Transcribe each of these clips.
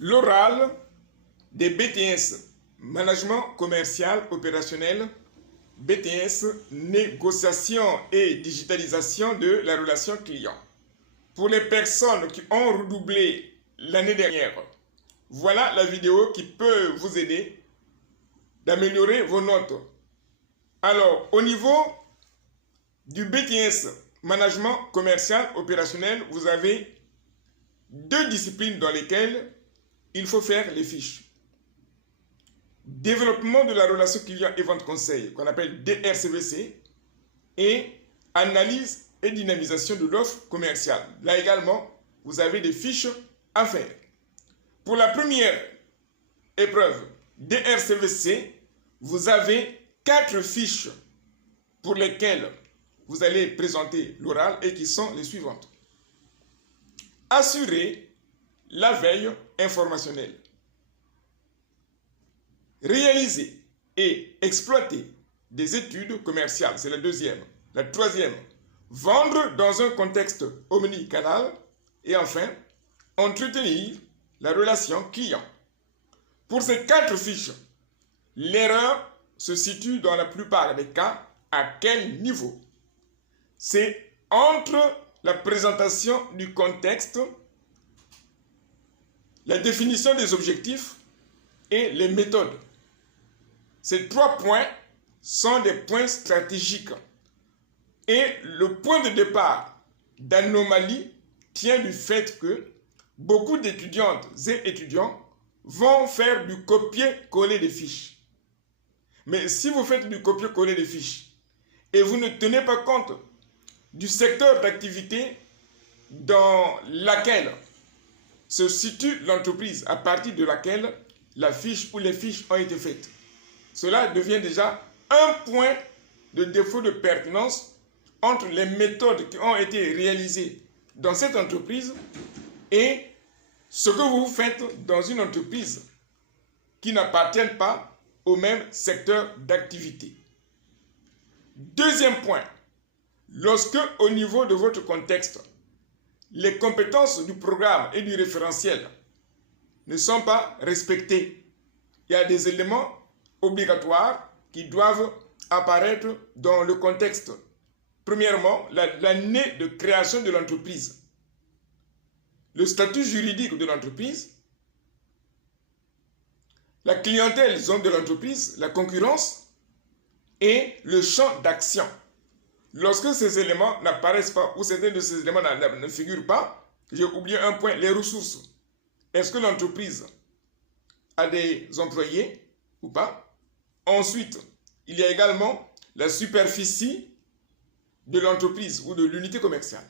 L'oral des BTS, Management commercial opérationnel, BTS, Négociation et digitalisation de la relation client. Pour les personnes qui ont redoublé l'année dernière, voilà la vidéo qui peut vous aider d'améliorer vos notes. Alors, au niveau du BTS, Management commercial opérationnel, vous avez deux disciplines dans lesquelles il faut faire les fiches. Développement de la relation client et vente conseil, qu'on appelle DRCVC, et analyse et dynamisation de l'offre commerciale. Là également, vous avez des fiches à faire. Pour la première épreuve, DRCVC, vous avez 4 fiches pour lesquelles vous allez présenter l'oral et qui sont les suivantes. Assurer la veille informationnelle. Réaliser et exploiter des études commerciales, c'est la deuxième. La troisième, vendre dans un contexte omnicanal. Et enfin, entretenir la relation client. Pour ces 4 fiches, l'erreur se situe dans la plupart des cas à quel niveau? C'est entre la présentation du contexte, la définition des objectifs et les méthodes. Ces 3 points sont des points stratégiques. Et le point de départ d'anomalie tient du fait que beaucoup d'étudiantes et étudiants vont faire du copier-coller des fiches. Mais si vous faites du copier-coller des fiches et vous ne tenez pas compte du secteur d'activité dans laquelle se situe l'entreprise à partir de laquelle la fiche ou les fiches ont été faites, cela devient déjà un point de défaut de pertinence entre les méthodes qui ont été réalisées dans cette entreprise et ce que vous faites dans une entreprise qui n'appartient pas au même secteur d'activité. Deuxième point, lorsque au niveau de votre contexte, les compétences du programme et du référentiel ne sont pas respectées, il y a des éléments obligatoires qui doivent apparaître dans le contexte. Premièrement, l'année de création de l'entreprise, le statut juridique de l'entreprise, la clientèle zone de l'entreprise, la concurrence et le champ d'action. Lorsque ces éléments n'apparaissent pas ou certains de ces éléments ne figurent pas, j'ai oublié un point, les ressources. Est-ce que l'entreprise a des employés ou pas? Ensuite, il y a également la superficie de l'entreprise ou de l'unité commerciale.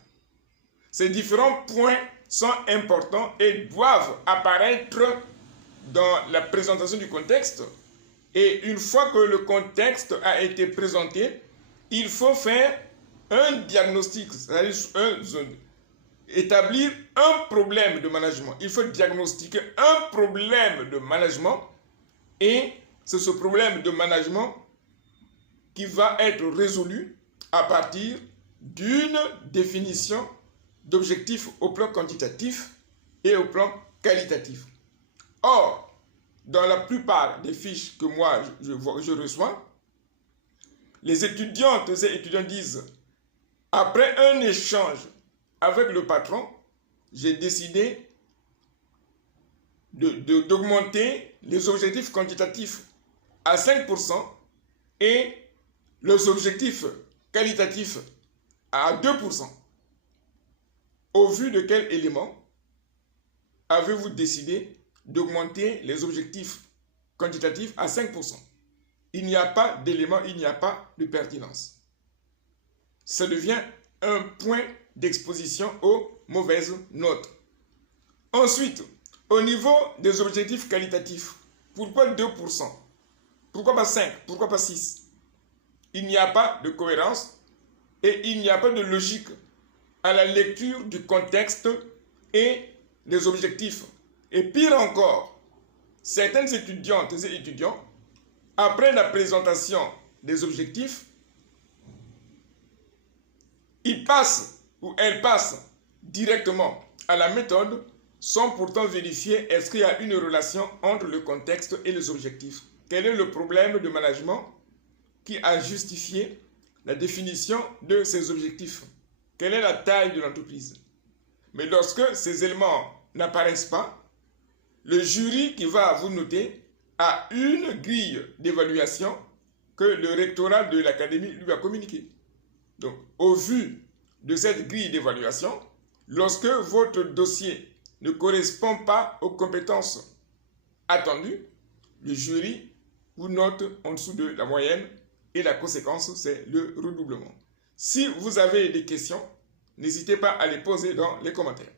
Ces différents points sont importants et doivent apparaître dans la présentation du contexte. Et une fois que le contexte a été présenté, il faut faire un diagnostic, c'est-à-dire établir un problème de management. Il faut diagnostiquer un problème de management et c'est ce problème de management qui va être résolu à partir d'une définition d'objectifs au plan quantitatif et au plan qualitatif. Or, dans la plupart des fiches que moi je reçois, les étudiantes et étudiants disent, après un échange avec le patron, j'ai décidé d'augmenter les objectifs quantitatifs à 5% et les objectifs qualitatifs à 2%. Au vu de quel élément avez-vous décidé d'augmenter les objectifs quantitatifs à 5%? Il n'y a pas d'élément, il n'y a pas de pertinence. Ça devient un point d'exposition aux mauvaises notes. Ensuite, au niveau des objectifs qualitatifs, pourquoi 2%? Pourquoi pas 5? Pourquoi pas 6? Il n'y a pas de cohérence et il n'y a pas de logique à la lecture du contexte et des objectifs. Et pire encore, certaines étudiantes et étudiants, après la présentation des objectifs, ils passent ou elles passent directement à la méthode sont pourtant vérifiés. Est-ce qu'il y a une relation entre le contexte et les objectifs? Quel est le problème de management qui a justifié la définition de ces objectifs? Quelle est la taille de l'entreprise? Mais lorsque ces éléments n'apparaissent pas, le jury qui va vous noter a une grille d'évaluation que le rectorat de l'académie lui a communiquée. Donc, au vu de cette grille d'évaluation, lorsque votre dossier ne correspond pas aux compétences attendues, le jury vous note en dessous de la moyenne et la conséquence, c'est le redoublement. Si vous avez des questions, n'hésitez pas à les poser dans les commentaires.